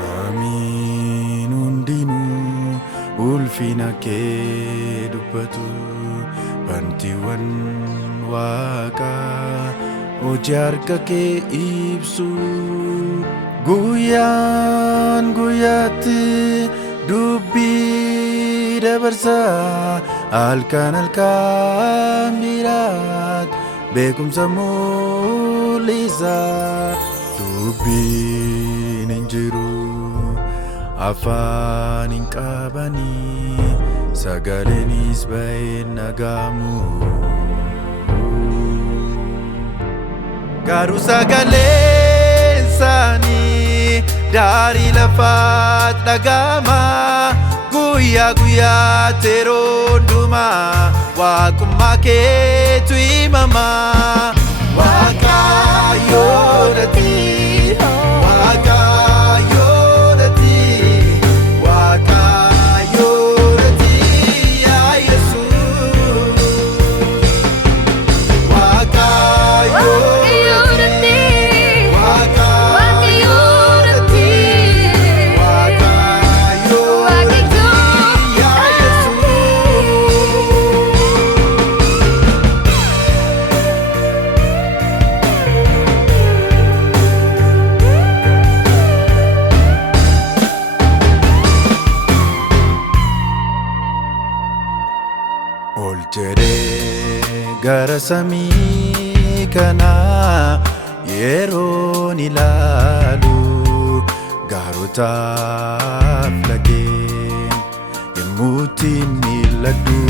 Samiin hundinuu ulfina kee dubbatu, bantiiwwan Waaqaa hojii harka kee ibsu. Guyyaan guyyaatti dubbii dabarsaa, halkan biraat beekumsa mul'isa. Dubbiin hin jiru, afaan hin qabanii, sagaleenis ba'ee nagamu. Garuu sagaleen isaanii daarii lafaatti dhaga'ama. Guyyaa guyyaatti yeroo hundumaa waaqummaa keetu himama. Waaqayyoodhati, Waaqayyoodhati, Waaqayyoodhati, yaa Yesuus. Waaqayyoodhati, Waaqayyoodhati, Waaqayyoodhati, yaa ol jedhee gara samii kanaa yeroon ilaalu, gaarotaaf lageen yemmuutti mil'adhu.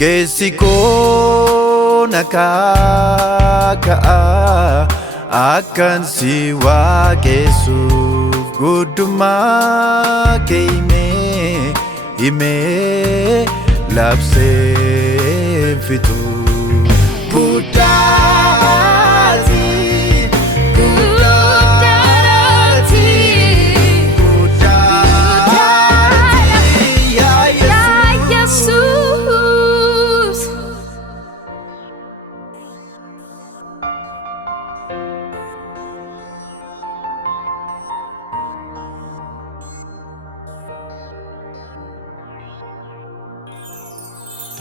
Keessi koo na kaaka'a akkan si waaqessuuf, guddummaa kee himee labsee fitu. Guddaati, guddaati, guddaati, yaa Yesuus.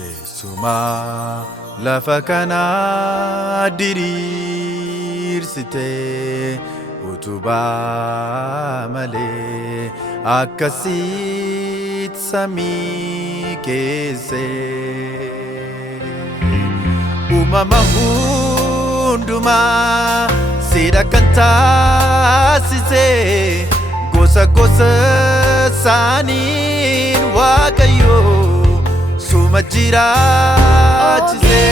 Teessumaa lafa kanaa diriirsitee, utubaa malee akkasitti samii keessee. Uumama hundumaa siidha kan taasisee, gosa gosa isaaniin Waaqayyo suma jiraachise.